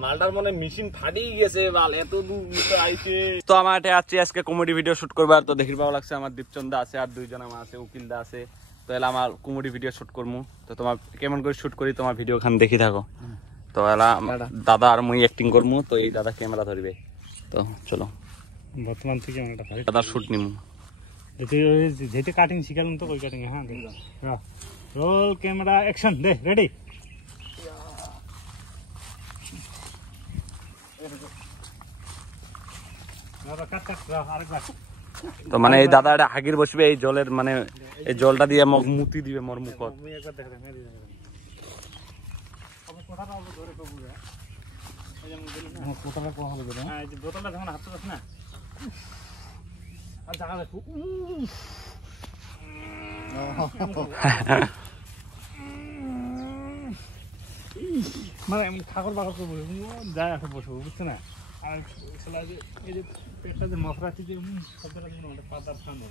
মালটার মনে মেশিন ফাটি গেছে বাল এত দূর আইছে তো আমার এটা আজকে কমেডি ভিডিও শুট করব আর তো দেখির ভালো লাগছে আমার দীপচন্দা আছে আর দুইজন আমার আছে উকিলদা আছে তো এলা আমার কমেডি ভিডিও শুট করমু তো তোমার কেমন করে শুট করি তোমার ভিডিও খান দেখি থাকো তো এলা দাদা আর মুই অ্যাক্টিং করমু তো এই দাদা ক্যামেরা ধরবে তো চলো বর্তমান থেকে ক্যামেরাটা ধরে দাদা শুট নিমু এতে যেটা কাটিং শিখালাম তো ওই কাটিং হ্যাঁ রোল ক্যামেরা অ্যাকশন দে রেডি তো মানে এই দাদা এটা হাগির বসবে এই জলের মানে এই জলটা দিয়ে মুতি দিবে মোর মুখত বোতলটা যখন হাতে পাস না আর জায়গা দেখো মানে ঠাকুর বাকর করবো যায় এখন বসবো বুঝছো না আর এই যে পেটটা যে মশলাটি যে শব্দটা পাতার সামনে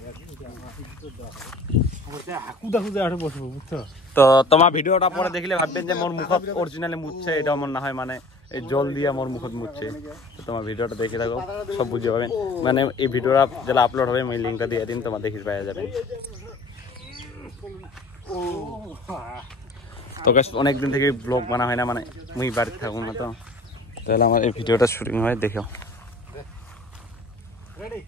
হাকু দাকু যায় বসবো বুঝছো তো তোমার ভিডিওটা পরে দেখলে ভাববেন যে মোর মুখত অরিজিনালি মুছছে এটা মন না হয় মানে এই জল দিয়ে মোর মুখত মুছছে তো তোমার ভিডিওটা দেখে থাকো সব বুঝতে পারবেন মানে এই ভিডিওটা যেটা আপলোড হবে আমি লিঙ্কটা দিয়ে দিন তোমার দেখিস পাওয়া যাবে তো গাইস অনেকদিন থেকে ব্লগ বানা হয় না মানে মুই বাড়িতে থাকুন না তো তাহলে আমার এই ভিডিওটা শুটিং হয় দেখো রেডি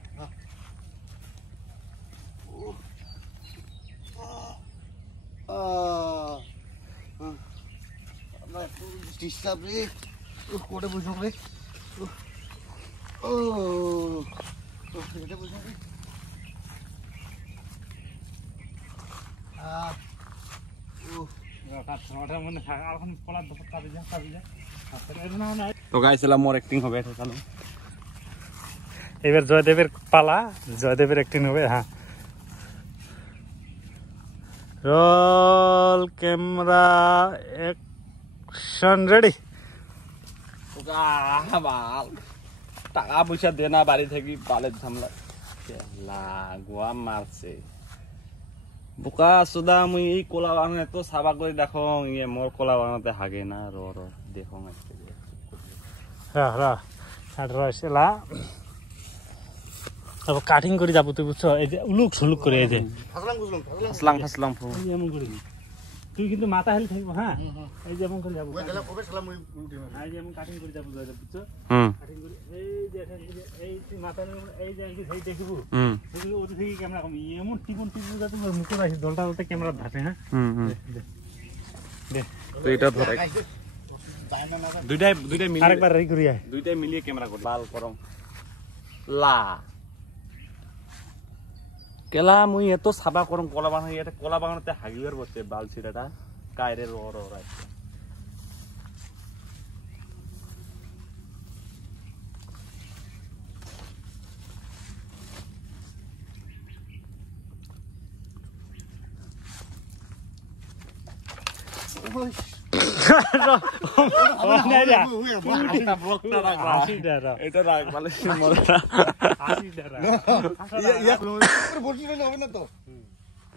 ডিস্টার্ব রে কোটে বুঝো রে ও এটা বুঝো রে তো গাইস এলা মোর অ্যাক্টিং হবে এটা চলো এবার জয়দেবের পালা জয়দেবের অ্যাক্টিং হবে হ্যাঁ রোল ক্যামেরা অ্যাকশন রেডি বাল টাকা পয়সা দে না বাড়ি থেকে বালের ঝামলা গোয়া মারছে বোকা সুদা মুই এই কলা বাগানে তো সাবা করে দেখো ইয়ে মোর কলা বাগানতে হাগে না র দেখো রসেলা তারপর কাটিং করে যাবো তুই বুঝছো এই যে উলুক সুলুক করে এই যে ফাসলাম এমন করে তুই কিন্তু মাথা হেলে থাকবো হ্যাঁ এই যে এমন করে যাবো এই যে এমন কাটিং করে যাবো বুঝছো কাটিং করে এই যে এই তুই মাথা এই যে এই দেখবো ওদের থেকে ক্যামেরা কম এমন টিপন যাতে মুখে রাখি দলটা দলটা ক্যামেরা ধাপে হ্যাঁ তো এটা ধরে দুইটাই মিলিয়ে আরেকবার রেডি করি দুইটাই মিলিয়ে ক্যামেরা কর লাল করম লা কেলা মুই এত সাবা করম কলা বাগান এটা কলা বাগানতে হাগিবার বসে বাল ছিড়াটা কায়রে র আছে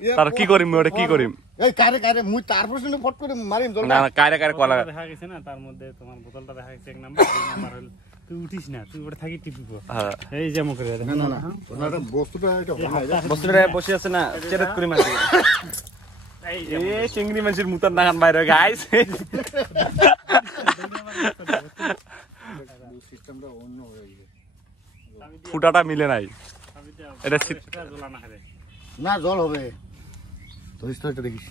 তার কি করিম ওটা কি করিম কারে কলা দেখা গেছে না তার মধ্যে তোমার বোতলটা দেখা গেছে এক নাম্বার দুই নাম্বার হল তুই উঠিস না তুই ওটা থাকি টিপিব এই যেমন করে বস্তুটা বসে আছে না চেরাত করে মারবে এই চিংড়ি মাছের মুতার নাগান বাইরে গাইস ফুটাটা মিলে নাই এটা না জল হবে দেখিস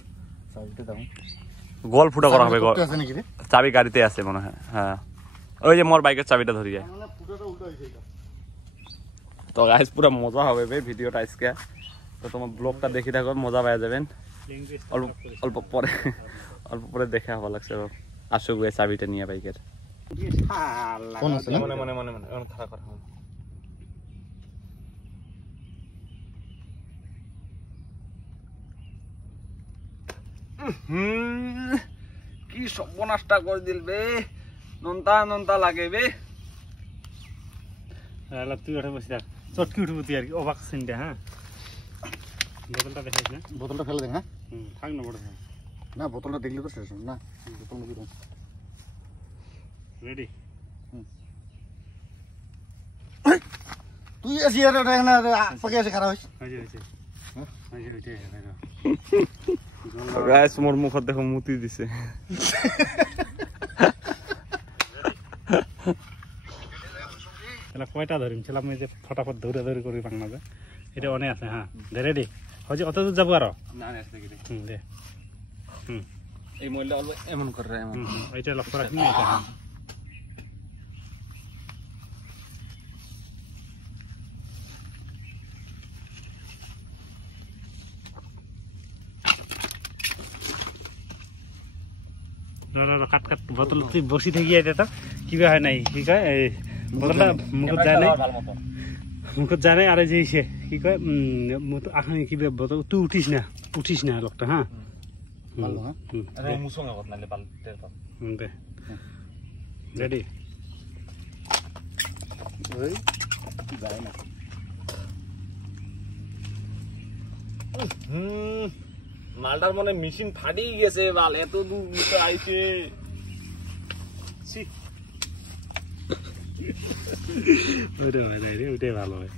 গোল ফুটা করা হবে চাবি গাড়িতে আছে মনে হয় হ্যাঁ ওই যে মোর বাইকের চাবিটা ধরিয়ে তো গাইস পুরো মজা হবে বে ভিডিওটা আজকে তো তোমার ব্লগটা দেখি থাকো মজা পাওয়া যাবেন অল্প পরে দেখে ভালো লাগছে আসুক চাবিটা নিয়ে বাইকের মনে মনে মনে মনে খারাপ করা কি সর্বনাশটা করে দিলবে নন্তা লাগে বে তুই ওঠে বসে থাক চটকি উঠবো তুই আর কি অবাক সিনটা হ্যাঁ বোতলটা দেখাইস না বোতলটা ফেলে দেখ হ্যাঁ থাক না বড় না বোতলটা দেখলে তো শেষ না বোতল মুখে রেডি তুই আসি আর না পকে আছে খারাপ হইছে হইছে গাইস মোর মুখত দেখো মুতি দিছে এলা কয়টা ধরিম ছিলাম এই যে ফটাফট দৌড়া দৌড়ি করি বাংলা যে এটা অনেক আছে হ্যাঁ দে রেডি হইছে অত দূর যাব আর না না আসতে গিয়ে দে এই মইলা অল্প এমন করে এমন এইটা লক্ষ্য রাখি না এটা কাট কাট বোতল তুই বসি থাকি এটা কিবা হয় নাই কি কয় এই বোতলটা মুখত যায় নাই মুখত যায় নাই আরে যে কি কয় আখানি কিবা বোতল তুই উঠিস না লোকটা হ্যাঁ ভালো হ্যাঁ আরে মুসং আগত নালে পাল তেল পাল দে রেডি ওই কি যায় না মালটার মনে মেশিন ফাটি গেছে বাল এত দূর নিতে আইছে ওইটাই ভালো হয়